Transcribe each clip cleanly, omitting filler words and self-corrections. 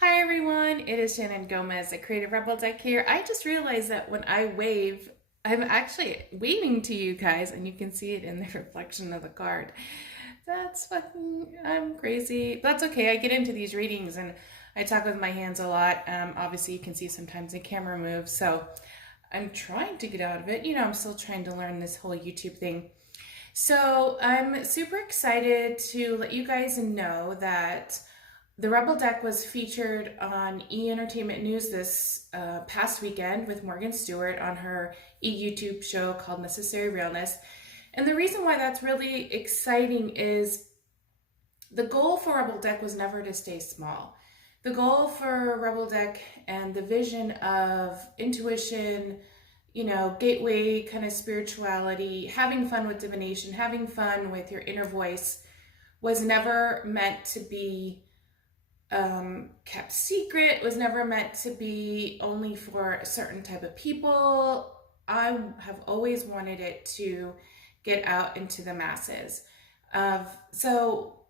Hi everyone, it is Shannon Gomez at Creative Rebel Deck here. I just realized that when I wave, I'm actually waving to you guys and you can see it in the reflection of the card. That's fucking, I'm crazy. That's okay, I get into these readings and I talk with my hands a lot. Obviously you can see sometimes the camera moves, so I'm trying to get out of it. I'm still trying to learn this whole YouTube thing. So I'm super excited to let you guys know that the Rebel deck was featured on E! Entertainment News this past weekend with Morgan Stewart on her YouTube show called Necessary Realness. And the reason why that's really exciting is the goal for Rebel deck was never to stay small. The goal for Rebel deck and the vision of intuition, gateway kind of spirituality, having fun with divination, having fun with your inner voice was never meant to be kept secret, was never meant to be only for a certain type of people. I have always wanted it to get out into the masses. So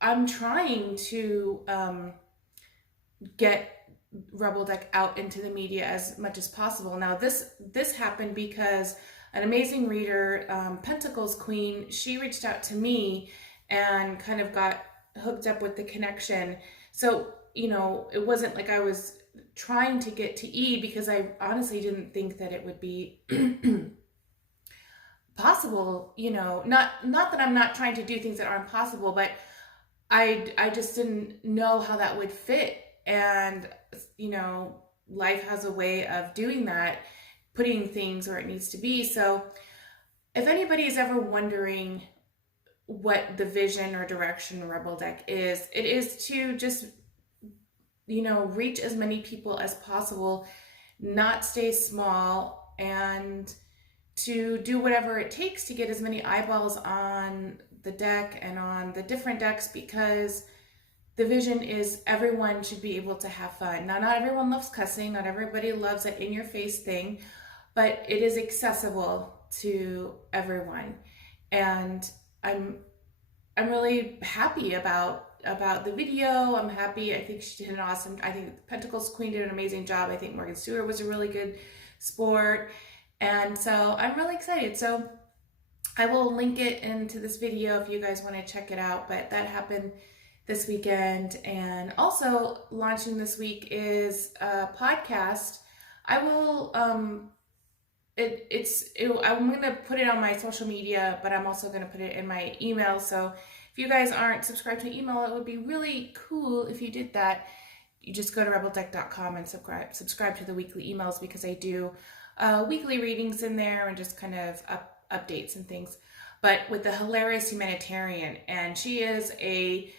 I'm trying to get Rebel Deck out into the media as much as possible. Now this happened because an amazing reader, Pentacles Queen, she reached out to me and kind of got hooked up with the connection. So, it wasn't like I was trying to get to E because I honestly didn't think that it would be possible, not that I'm not trying to do things that aren't possible, but I just didn't know how that would fit. And, life has a way of doing that, putting things where it needs to be. So if anybody is ever wondering what the vision or direction Rebel Deck is, it is to just, reach as many people as possible, not stay small, and to do whatever it takes to get as many eyeballs on the deck and on the different decks, because the vision is everyone should be able to have fun. Now, not everyone loves cussing, not everybody loves an in-your-face thing, but it is accessible to everyone. And I'm really happy about the video. I'm happy. I think she did an awesome, I think Pentacles Queen did an amazing job. I think Morgan Stewart was a really good sport. And so I'm really excited. So I will link it into this video if you guys want to check it out. But that happened this weekend. And also launching this week is a podcast. I will, I'm going to put it on my social media, but I'm also going to put it in my email. So if you guys aren't subscribed to email, it would be really cool if you did that. You just go to rebeldeck.com and subscribe to the weekly emails, because I do weekly readings in there and just kind of updates and things. But with the hilarious humanitarian, and she is a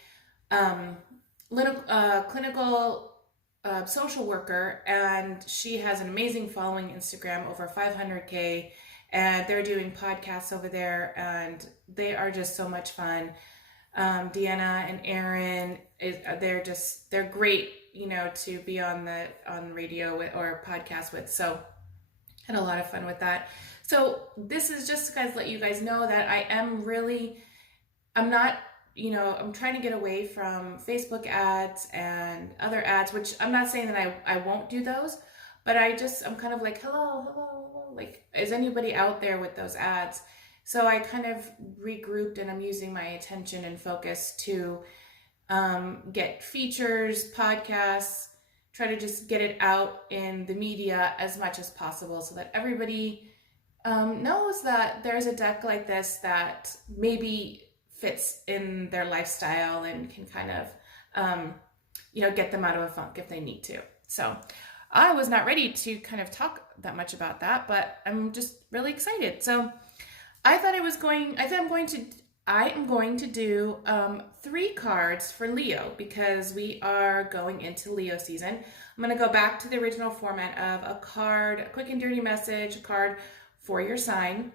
clinical social worker, and she has an amazing following Instagram, over 500K, and they're doing podcasts over there, and they are just so much fun. Deanna and Aaron, they're great, to be on radio with, or podcast with. So had a lot of fun with that. So this is just to guys let you guys know that I'm not, I'm trying to get away from Facebook ads and other ads, which I'm not saying that I won't do those, but I'm kind of like, hello, like, is anybody out there with those ads? So I kind of regrouped, and I'm using my attention and focus to get features, podcasts, try to just get it out in the media as much as possible, so that everybody knows that there's a deck like this that maybe fits in their lifestyle and can kind of, get them out of a funk if they need to. So I was not ready to kind of talk that much about that, but I'm just really excited. So I am going to do 3 cards for Leo, because we are going into Leo season. I'm going to go back to the original format of a card, a quick and dirty message, a card for your sign.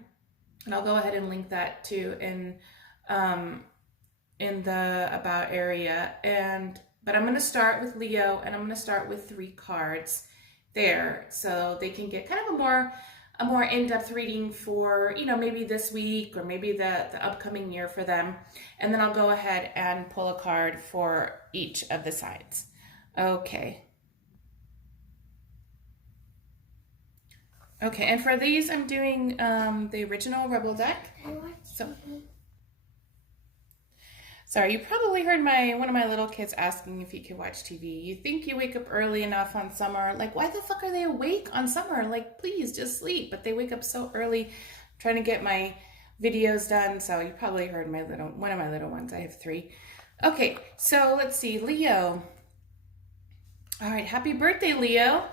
And I'll go ahead and link that too in the about area. But I'm going to start with Leo, and I'm going to start with 3 cards there, so they can get kind of a more in-depth reading for, maybe this week or maybe the upcoming year for them. And then I'll go ahead and pull a card for each of the sides. Okay. Okay, and for these, I'm doing the original Rebel deck. So, sorry, you probably heard one of my little kids asking if he could watch TV. You think you wake up early enough on summer? Like, why the fuck are they awake on summer? Like, please just sleep. But they wake up so early, trying to get my videos done. So you probably heard one of my little ones. I have 3. Okay, so let's see, Leo. All right, happy birthday, Leo.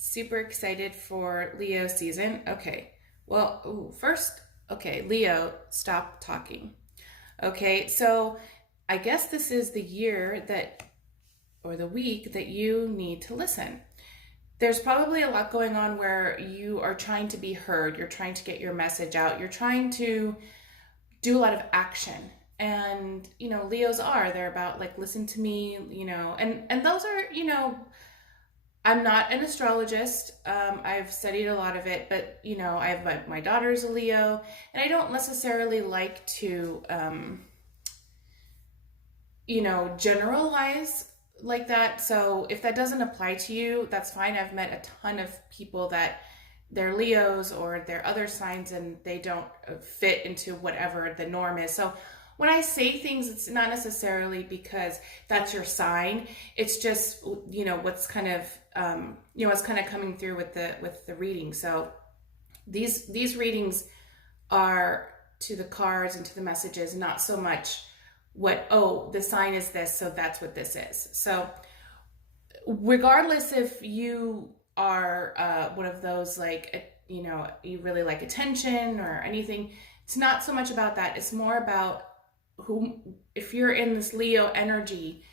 Super excited for Leo season. Okay, well, first, okay, Leo, stop talking. Okay, so I guess this is the year or the week that you need to listen. There's probably a lot going on where you are trying to be heard. You're trying to get your message out. You're trying to do a lot of action. And, Leos they're about like, listen to me, and those are, I'm not an astrologist. I've studied a lot of it, but, I have my daughter's a Leo, and I don't necessarily like to, generalize like that. So if that doesn't apply to you, that's fine. I've met a ton of people that they're Leos or they're other signs and they don't fit into whatever the norm is. So when I say things, it's not necessarily because that's your sign. It's just, what's kind of, what's kind of coming through with the reading. So these readings are to the cards and to the messages, not so much the sign is this, so that's what this is. So regardless if you are one of those, like, you really like attention or anything, it's not so much about that. It's more about if you're in this Leo energy,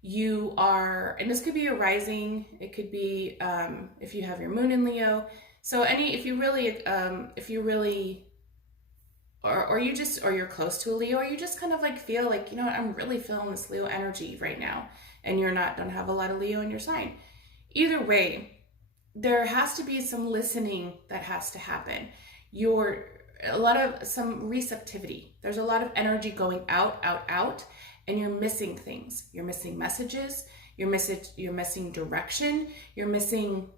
you are, and this could be a rising, it could be if you have your moon in Leo. So if you really or you're close to a Leo, or you just kind of like feel like, I'm really feeling this Leo energy right now, and don't have a lot of Leo in your sign. Either way, there has to be some listening that has to happen. Some receptivity. There's a lot of energy going out, and you're missing things. You're missing messages. You're missing direction. You're missing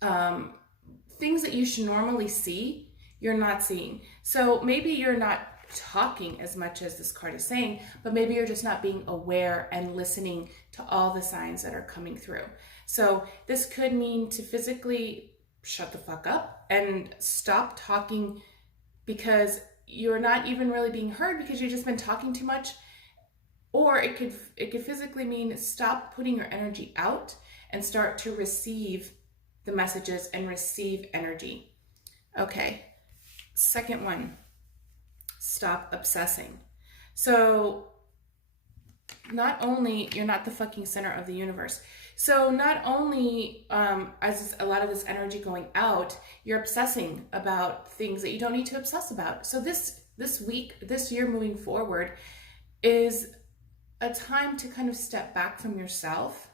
things that you should normally see. You're not seeing. So maybe you're not talking as much as this card is saying, but maybe you're just not being aware and listening to all the signs that are coming through. So this could mean to physically shut the fuck up and stop talking because you're not even really being heard because you've just been talking too much. Or it could physically mean stop putting your energy out and start to receive the messages and receive energy. Okay. Second one, stop obsessing. So not only you're not the fucking center of the universe. So not only as a lot of this energy going out, you're obsessing about things that you don't need to obsess about. So this week, this year moving forward is a time to kind of step back from yourself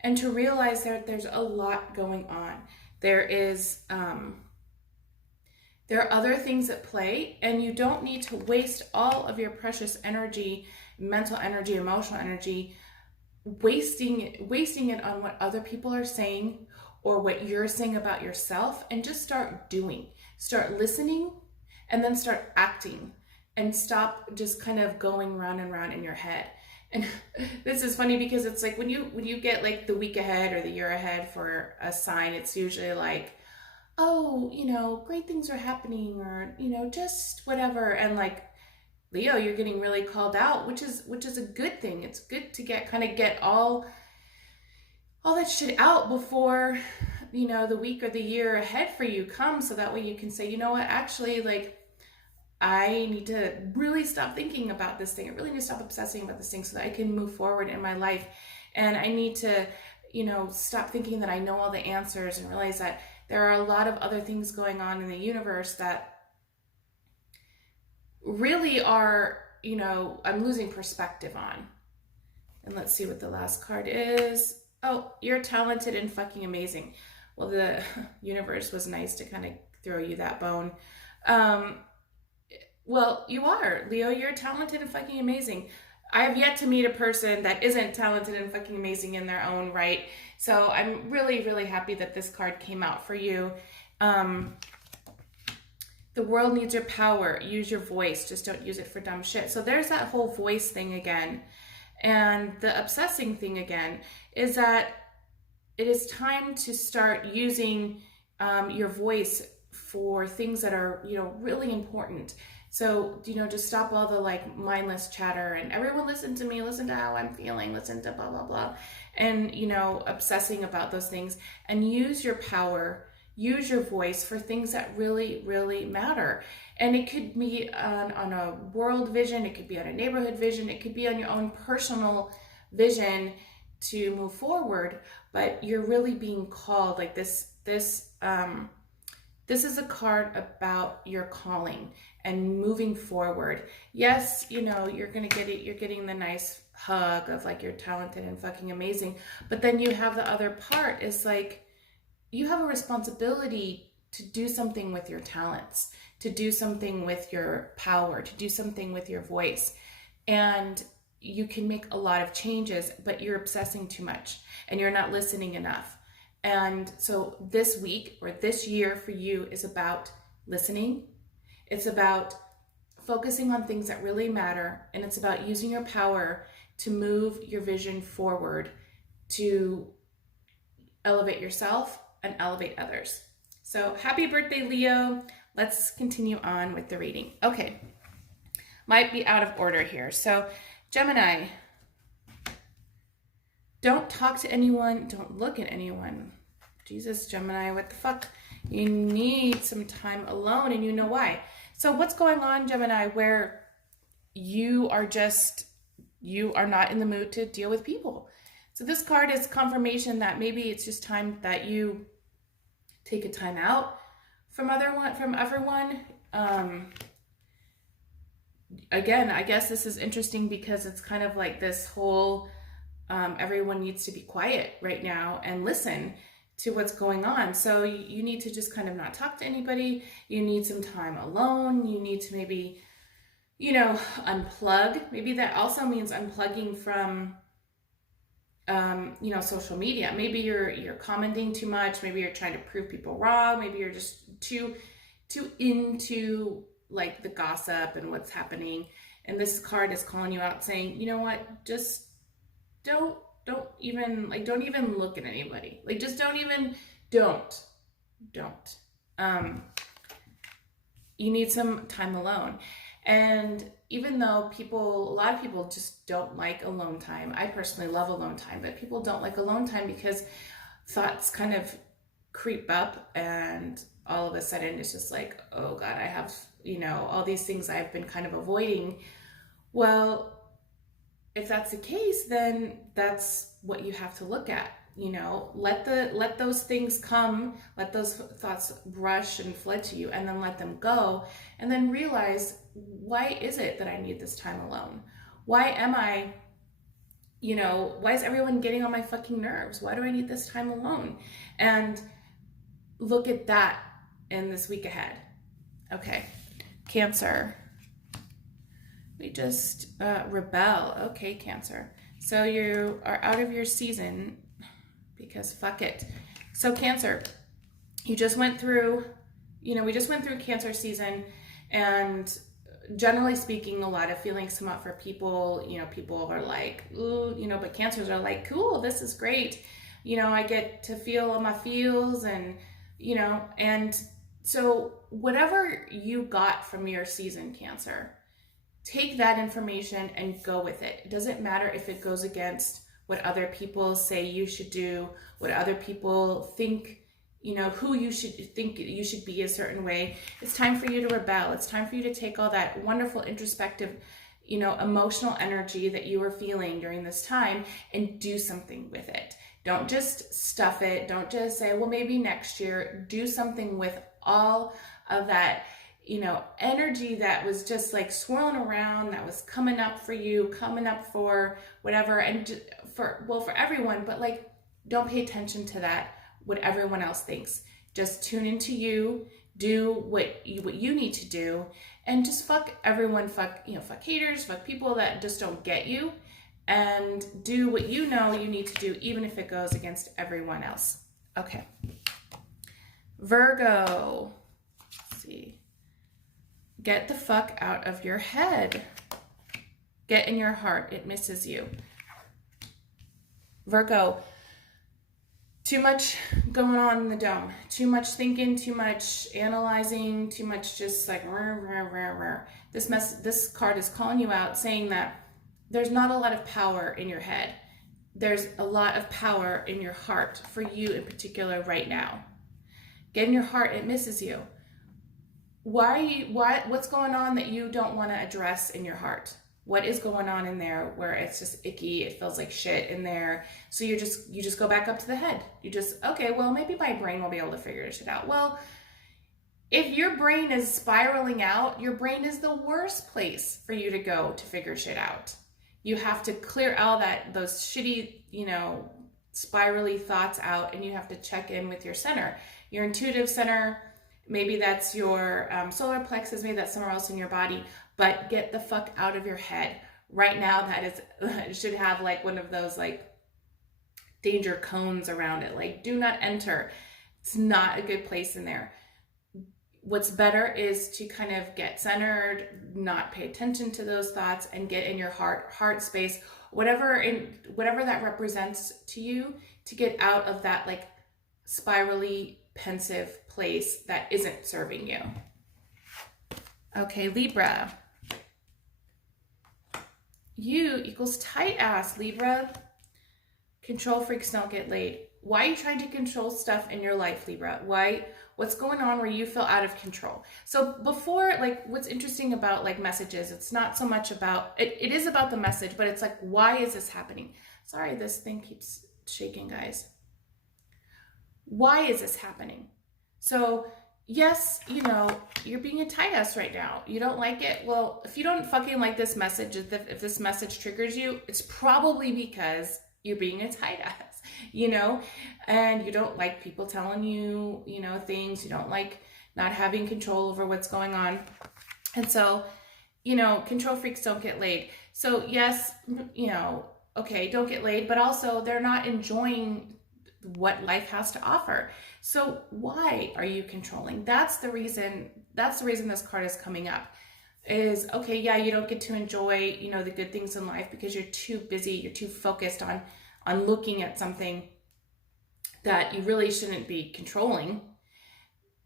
and to realize that there's a lot going on. There are other things at play, and you don't need to waste all of your precious energy, mental energy, emotional energy, wasting it on what other people are saying or what you're saying about yourself, and just start doing. Start listening and then start acting, and stop just kind of going round and round in your head. And this is funny because it's like when you get like the week ahead or the year ahead for a sign, it's usually like, oh, great things are happening, or, just whatever. And like Leo, you're getting really called out, which is a good thing. It's good to get all that shit out before, the week or the year ahead for you comes. So that way you can say, you know what, actually, like, I need to really stop thinking about this thing. I really need to stop obsessing about this thing so that I can move forward in my life. And I need to, stop thinking that I know all the answers and realize that there are a lot of other things going on in the universe that really are, I'm losing perspective on. And let's see what the last card is. Oh, you're talented and fucking amazing. Well, the universe was nice to kind of throw you that bone. Well, you are, Leo, you're talented and fucking amazing. I have yet to meet a person that isn't talented and fucking amazing in their own right. So I'm really, really happy that this card came out for you. The world needs your power. Use your voice. Just don't use it for dumb shit. So there's that whole voice thing again. And the obsessing thing again is that it is time to start using your voice for things that are, you know, really important. So, you know, just stop all the like mindless chatter and everyone listen to me, listen to how I'm feeling, listen to blah, blah, blah. And, you know, obsessing about those things, and use your power, use your voice for things that really, really matter. And it could be on a world vision, it could be on a neighborhood vision, it could be on your own personal vision to move forward, but you're really being called. Like this is a card about your calling and moving forward. Yes, you know, you're gonna get it, you're getting the nice hug of like you're talented and fucking amazing, but then you have the other part is like you have a responsibility to do something with your talents, to do something with your power, to do something with your voice. And you can make a lot of changes, but you're obsessing too much and you're not listening enough. And so this week or this year for you is about listening. It's about focusing on things that really matter. And it's about using your power to move your vision forward, to elevate yourself and elevate others. So happy birthday, Leo. Let's continue on with the reading. Okay, might be out of order here. So Gemini, don't talk to anyone, don't look at anyone. Jesus, Gemini, what the fuck? You need some time alone, and you know why. So what's going on, Gemini, where you are not in the mood to deal with people? So this card is confirmation that maybe it's just time that you take a time out from everyone. Again, I guess this is interesting because it's kind of like this whole everyone needs to be quiet right now and listen to what's going on. So you need to just kind of not talk to anybody. You need some time alone. You need to maybe, you know, unplug. Maybe that also means unplugging from you know, social media. Maybe you're commenting too much. Maybe you're trying to prove people wrong. Maybe you're just too into like the gossip and what's happening. And this card is calling you out saying, you know what, just don't even look at anybody. Like just don't. You need some time alone. And even though a lot of people just don't like alone time. I personally love alone time, but people don't like alone time because thoughts kind of creep up and all of a sudden it's just like, oh God, I have, you know, all these things I've been kind of avoiding. Well, if that's the case, then that's what you have to look at. You know, let those things come, let those thoughts brush and flood to you, and then let them go, and then realize, why is it that I need this time alone? Why am I, you know, why is everyone getting on my fucking nerves? Why do I need this time alone? And look at that in this week ahead. Okay, Cancer. We just rebel. Okay, Cancer. So you are out of your season because fuck it. So Cancer, you just went through, you know, we just went through Cancer season, and generally speaking, a lot of feelings come up for people. You know, people are like, ooh, you know, but Cancers are like, cool, this is great. You know, I get to feel all my feels, and, you know, and so whatever you got from your season, Cancer, take that information and go with it. It doesn't matter if it goes against what other people say you should do, what other people think, you know, who you should think you should be a certain way. It's time for you to rebel. It's time for you to take all that wonderful introspective, you know, emotional energy that you were feeling during this time and do something with it. Don't just stuff it. Don't just say, well, maybe next year. Do something with all of that, you know, energy that was just like swirling around, that was coming up for you, coming up for whatever, and for everyone, but like, don't pay attention to that, what everyone else thinks. Just tune into you, do what you need to do, and just fuck everyone, fuck haters, fuck people that just don't get you, and do what you know you need to do, even if it goes against everyone else. Okay. Virgo. Let's see. Get the fuck out of your head. Get in your heart. It misses you. Virgo. Too much going on in the dome. Too much thinking, too much analyzing, too much just like rah, rah, rah, rah. This card is calling you out, saying that there's not a lot of power in your head. There's a lot of power in your heart for you in particular right now. Get in your heart, it misses you. What's going on that you don't want to address in your heart? What is going on in there where it's just icky, it feels like shit in there? So you just go back up to the head. You just, okay, well, maybe my brain will be able to figure this shit out. Well, if your brain is spiraling out, your brain is the worst place for you to go to figure shit out. You have to clear all those shitty, spirally thoughts out, and you have to check in with your center, your intuitive center. Maybe that's your solar plexus, maybe that's somewhere else in your body, but get the fuck out of your head. Right now, it should have like one of those like danger cones around it, like do not enter. It's not a good place in there. What's better is to kind of get centered, not pay attention to those thoughts, and get in your heart space, whatever that represents to you, to get out of that like spirally pensive place that isn't serving you. Okay, Libra. You equals tight ass, Libra. Control freaks don't get laid. Why are you trying to control stuff in your life, Libra? What's going on where you feel out of control? So before, like, what's interesting about like messages, it's not so much about, it is about the message, but it's like, why is this happening? Sorry, this thing keeps shaking, guys. Why is this happening? So yes, you're being a tight ass right now. You don't like it. Well, if you don't fucking like this message, if this message triggers you, it's probably because you're being a tight ass, and you don't like people telling you, things. You don't like not having control over what's going on. And so, control freaks don't get laid. So yes, okay, don't get laid, but also they're not enjoying what life has to offer. So why are you controlling? That's the reason this card is coming up. Is, okay, yeah, you don't get to enjoy, the good things in life because you're too busy, you're too focused on looking at something that you really shouldn't be controlling.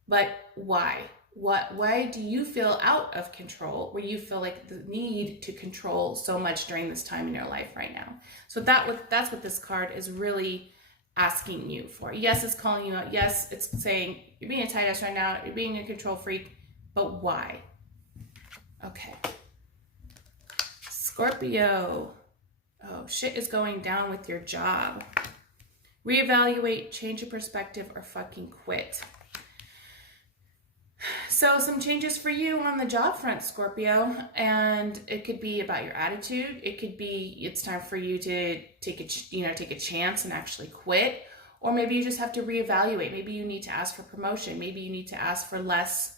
But why? Why do you feel out of control, where you feel like the need to control so much during this time in your life right now? So that's what this card is really asking you for. Yes, it's calling you out. Yes, it's saying you're being a tight ass right now, you're being a control freak, but why? Okay. Scorpio. Oh, shit is going down with your job. Reevaluate, change your perspective, or fucking quit. So some changes for you on the job front, Scorpio, and it could be about your attitude. It could be it's time for you to take a chance and actually quit, or maybe you just have to reevaluate. Maybe you need to ask for promotion. Maybe you need to ask for less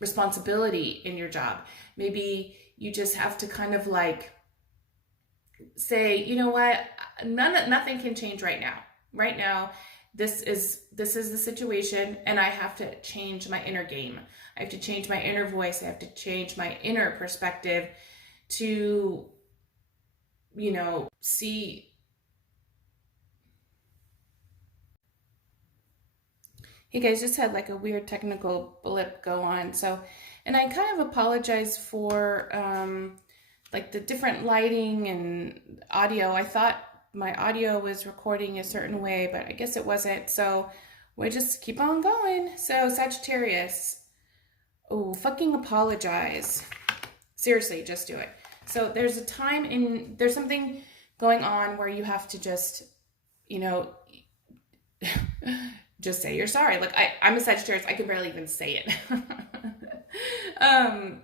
responsibility in your job. Maybe you just have to kind of like say, you know what, nothing can change right now. Right now, this is the situation, and I have to change my inner game. I have to change my inner voice. I have to change my inner perspective to, see. Hey guys, just had like a weird technical blip go on. So, and I kind of apologize for like the different lighting and audio. I thought my audio was recording a certain way, but I guess it wasn't. So we just keep on going. So Sagittarius, oh, fucking apologize. Seriously, just do it. So there's something going on where you have to just, just say you're sorry. Like I'm a Sagittarius, I can barely even say it.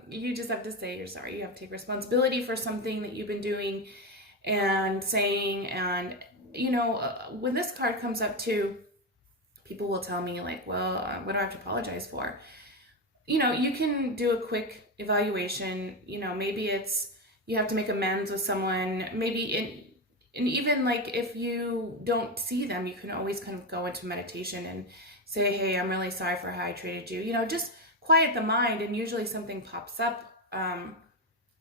You just have to say you're sorry. You have to take responsibility for something that you've been doing and saying, and when this card comes up too, people will tell me like, well, what do I have to apologize for? You know, you can do a quick evaluation. You know, maybe it's you have to make amends with someone. Maybe and even like if you don't see them, you can always kind of go into meditation and say, hey, I'm really sorry for how I treated you. You know, just quiet the mind, and usually something pops up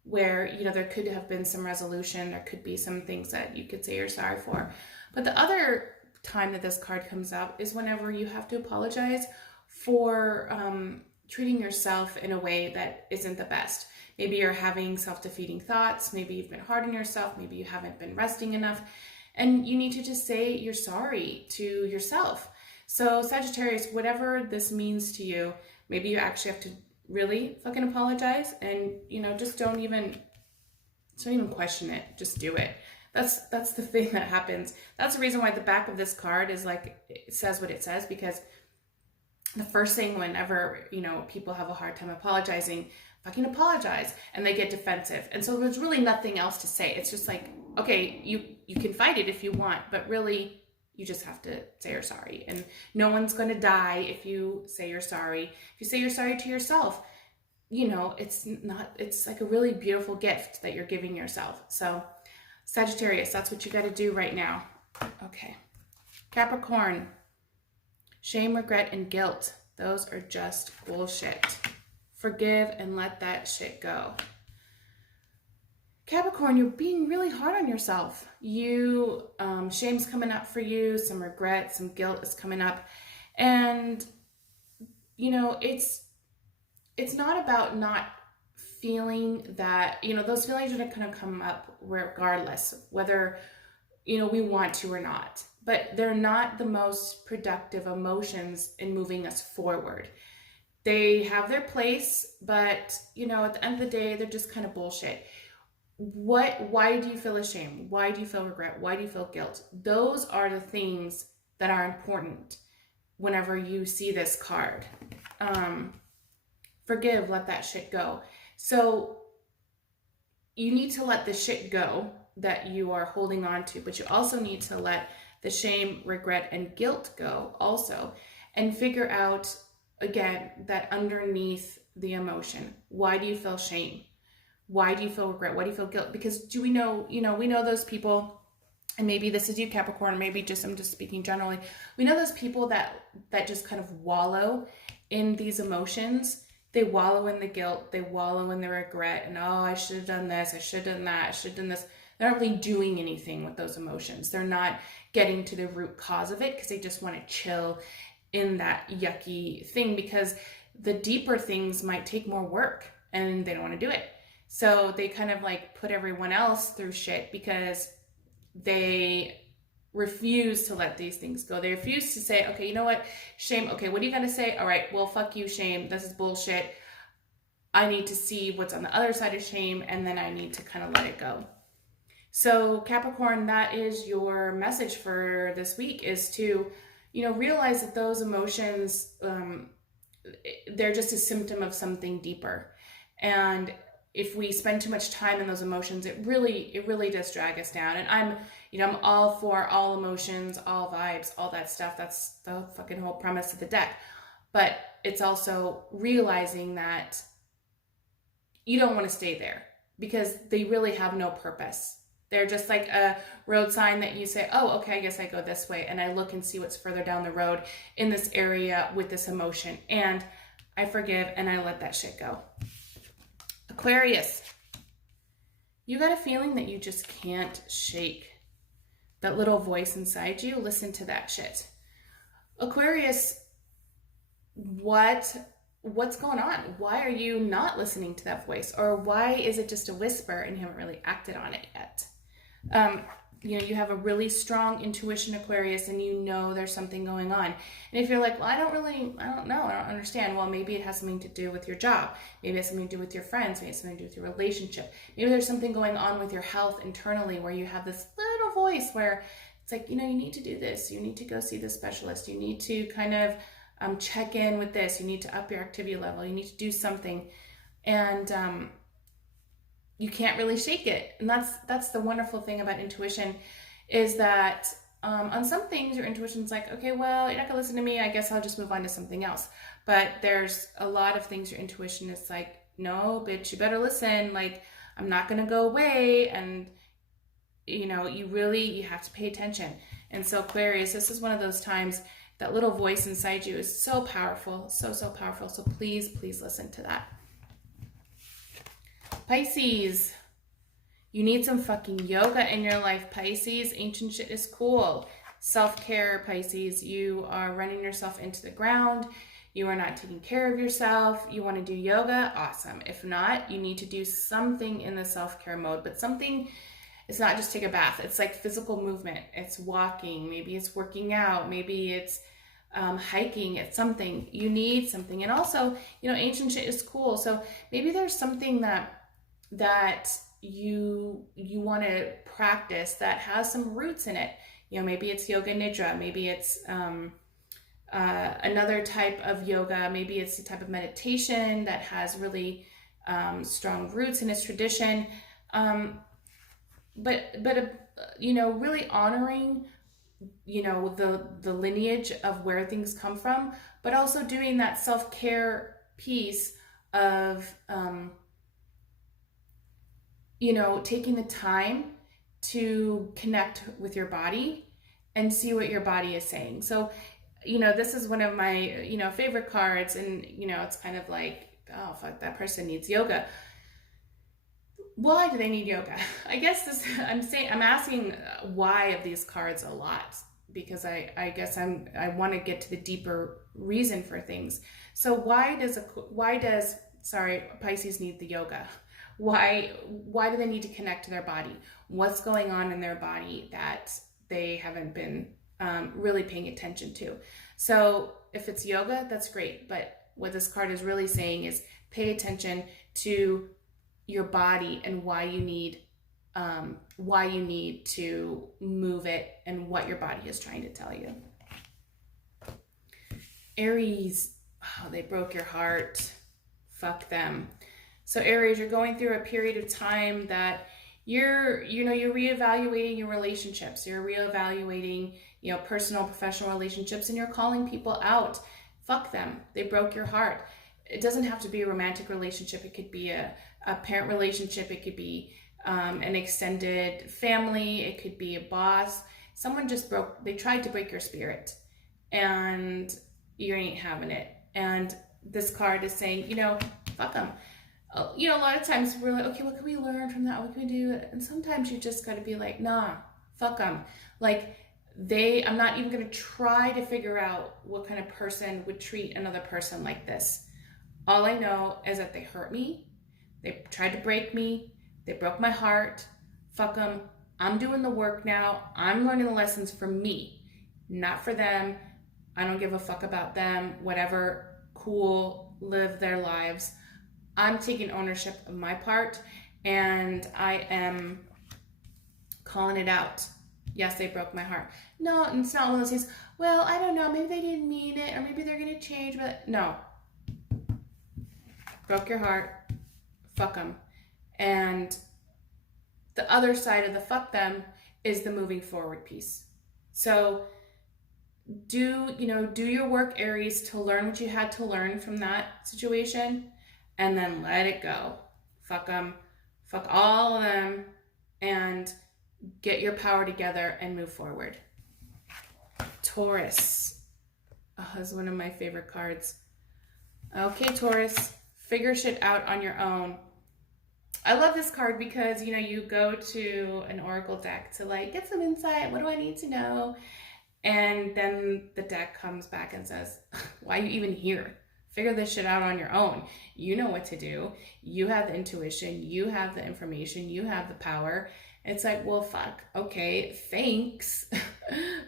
where, you know, there could have been some resolution. There could be some things that you could say you're sorry for. But the other time that this card comes up is whenever you have to apologize for treating yourself in a way that isn't the best. Maybe you're having self-defeating thoughts. Maybe you've been hard on yourself. Maybe you haven't been resting enough. And you need to just say you're sorry to yourself. So Sagittarius, whatever this means to you, maybe you actually have to really fucking apologize, and, you know, just don't even question it. Just do it. That's the thing that happens. That's the reason why the back of this card is like, it says what it says, because the first thing whenever, you know, people have a hard time apologizing, fucking apologize, and they get defensive. And so there's really nothing else to say. It's just like, okay, you can fight it if you want, but really you just have to say you're sorry. And no one's going to die if you say you're sorry. If you say you're sorry to yourself, you know, it's like a really beautiful gift that you're giving yourself. So Sagittarius, that's what you got to do right now. Okay. Capricorn, shame, regret, and guilt. Those are just bullshit. Forgive and let that shit go. Capricorn, you're being really hard on yourself. Shame's coming up for you, some regret, some guilt is coming up. And, you know, it's not about not feeling that, you know, those feelings are going to come up regardless, whether, you know, we want to or not. But they're not the most productive emotions in moving us forward. They have their place, but, you know, at the end of the day, they're just kind of bullshit. Why do you feel ashamed? Why do you feel regret? Why do you feel guilt? Those are the things that are important whenever you see this card. Forgive, let that shit go. So you need to let the shit go that you are holding on to, but you also need to let the shame, regret, and guilt go also, and figure out, again, that underneath the emotion. Why do you feel shame? Why do you feel regret? Why do you feel guilt? Because we know those people, and maybe this is you, Capricorn, maybe I'm just speaking generally. We know those people that just kind of wallow in these emotions. They wallow in the guilt. They wallow in the regret. And, oh, I should have done this. I should have done that. I should have done this. They're not really doing anything with those emotions. They're not getting to the root cause of it because they just want to chill in that yucky thing, because the deeper things might take more work and they don't want to do it. So they kind of like put everyone else through shit because they refuse to let these things go. They refuse to say, okay, you know what, shame, okay, what are you going to say? All right, well, fuck you, shame. This is bullshit. I need to see what's on the other side of shame, and then I need to kind of let it go. So Capricorn, that is your message for this week, is to, you know, realize that those emotions, they're just a symptom of something deeper. And if we spend too much time in those emotions, it really does drag us down. And I'm all for all emotions, all vibes, all that stuff. That's the fucking whole premise of the deck. But it's also realizing that you don't want to stay there because they really have no purpose. They're just like a road sign that you say, oh, okay, I guess I go this way. And I look and see what's further down the road in this area with this emotion. And I forgive and I let that shit go. Aquarius, you got a feeling that you just can't shake. That little voice inside you, listen to that shit. Aquarius, what's going on? Why are you not listening to that voice? Or why is it just a whisper and you haven't really acted on it yet? You have a really strong intuition, Aquarius, and you know there's something going on. And if you're like, well, I don't know, I don't understand. Well, maybe it has something to do with your job. Maybe it has something to do with your friends. Maybe it has something to do with your relationship. Maybe there's something going on with your health internally where you have this little voice where it's like, you need to do this. You need to go see the specialist. You need to kind of check in with this. You need to up your activity level. You need to do something. And you can't really shake it. And that's the wonderful thing about intuition, is that on some things, your intuition's like, okay, well, you're not gonna listen to me. I guess I'll just move on to something else. But there's a lot of things your intuition is like, no, bitch, you better listen. Like, I'm not gonna go away. And, you know, you have to pay attention. And so Aquarius, this is one of those times that little voice inside you is so powerful, so powerful. So please, please listen to that. Pisces, you need some fucking yoga in your life, Pisces. Ancient shit is cool. Self-care, Pisces. You are running yourself into the ground. You are not taking care of yourself. You want to do yoga? Awesome. If not, you need to do something in the self-care mode. But something, it's not just take a bath. It's like physical movement. It's walking. Maybe it's working out. Maybe it's hiking. It's something. You need something. And also, you know, ancient shit is cool. So maybe there's something that you want to practice that has some roots in it. You know, maybe it's yoga nidra, maybe it's another type of yoga, maybe it's a type of meditation that has really strong roots in its tradition. But you know, really honoring, you know, the lineage of where things come from, but also doing that self-care piece of you know, taking the time to connect with your body and see what your body is saying. So, you know, this is one of my, you know, favorite cards, and, you know, it's kind of like, oh, fuck, that person needs yoga. Why do they need yoga? I guess I'm asking why of these cards a lot, because I guess I want to get to the deeper reason for things. So why does Pisces need the yoga? Why do they need to connect to their body? What's going on in their body that they haven't been really paying attention to? So if it's yoga, that's great. But what this card is really saying is pay attention to your body and why you need to move it and what your body is trying to tell you. Aries, oh, they broke your heart. Fuck them. So Aries, you're going through a period of time that you're reevaluating your relationships. You're reevaluating, you know, personal, professional relationships, and you're calling people out. Fuck them. They broke your heart. It doesn't have to be a romantic relationship. It could be a parent relationship. It could be an extended family. It could be a boss. Someone they tried to break your spirit, and you ain't having it. And this card is saying, you know, fuck them. You know, a lot of times we're like, okay, what can we learn from that? What can we do? And sometimes you just got to be like, nah, fuck them. Like, I'm not even going to try to figure out what kind of person would treat another person like this. All I know is that they hurt me. They tried to break me. They broke my heart. Fuck them. I'm doing the work now. I'm learning the lessons for me, not for them. I don't give a fuck about them. Whatever, cool, live their lives. I'm taking ownership of my part, and I am calling it out. Yes, they broke my heart. No, it's not one of those things, well, I don't know, maybe they didn't mean it, or maybe they're going to change, but no. Broke your heart. Fuck them. And the other side of the fuck them is the moving forward piece. So do your work, Aries, to learn what you had to learn from that situation, and then let it go. Fuck them. Fuck all of them, and get your power together and move forward. Taurus. Oh, this is one of my favorite cards. Okay, Taurus, figure shit out on your own. I love this card because, you know, you go to an oracle deck to like get some insight. What do I need to know? And then the deck comes back and says, why are you even here? Figure this shit out on your own. You know what to do. You have the intuition. You have the information. You have the power. It's like, well, fuck. Okay, thanks.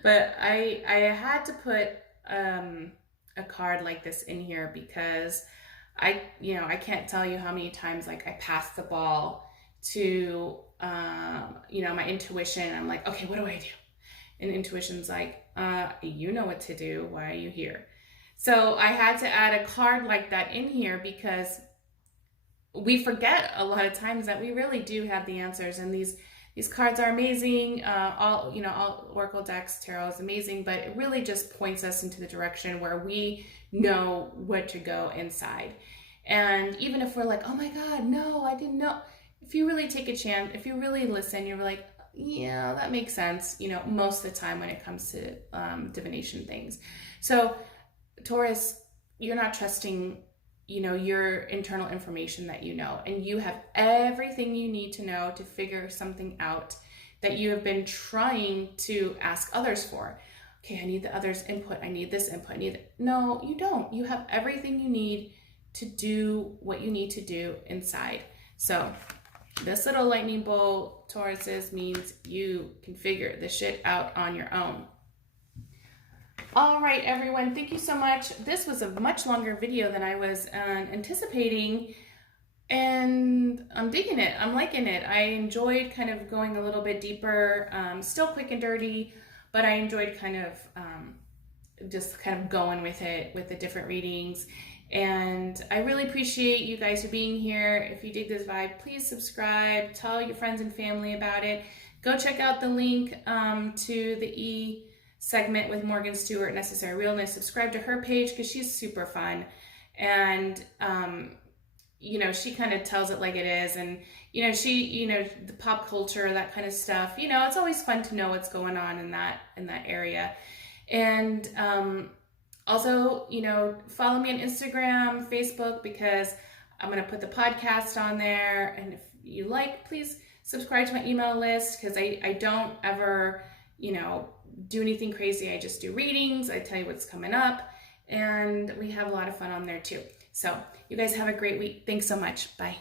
But I had to put a card like this in here because I can't tell you how many times like I passed the ball to my intuition. I'm like, okay, what do I do? And intuition's like, you know what to do. Why are you here? So I had to add a card like that in here because we forget a lot of times that we really do have the answers, and these These cards are amazing. All oracle decks, tarot is amazing, but it really just points us into the direction where we know what to go inside. And even if we're like, oh my God, no, I didn't know. If you really take a chance, if you really listen, you're like, yeah, that makes sense, most of the time when it comes to divination things. So Taurus, you're not trusting, your internal information that and you have everything you need to know to figure something out that you have been trying to ask others for. Okay, I need the others' input. I need this input. No, you don't. You have everything you need to do what you need to do inside. So this little lightning bolt, Tauruses, means you can figure this shit out on your own. All right, everyone, thank you so much. This was a much longer video than I was anticipating, and I'm digging it. I'm liking it. I enjoyed kind of going a little bit deeper, still quick and dirty, but I enjoyed kind of just kind of going with it with the different readings. And I really appreciate you guys for being here. If you dig this vibe, please subscribe, tell your friends and family about it. Go check out the link to the segment with Morgan Stewart, Necessary Realness. Subscribe to her page because she's super fun. And, she kind of tells it like it is. And, the pop culture, that kind of stuff, it's always fun to know what's going on in that area. And, also, follow me on Instagram, Facebook, because I'm going to put the podcast on there. And if you like, please subscribe to my email list, because I don't ever, do anything crazy. I just do readings. I tell you what's coming up, and we have a lot of fun on there too. So you guys have a great week. Thanks so much. Bye.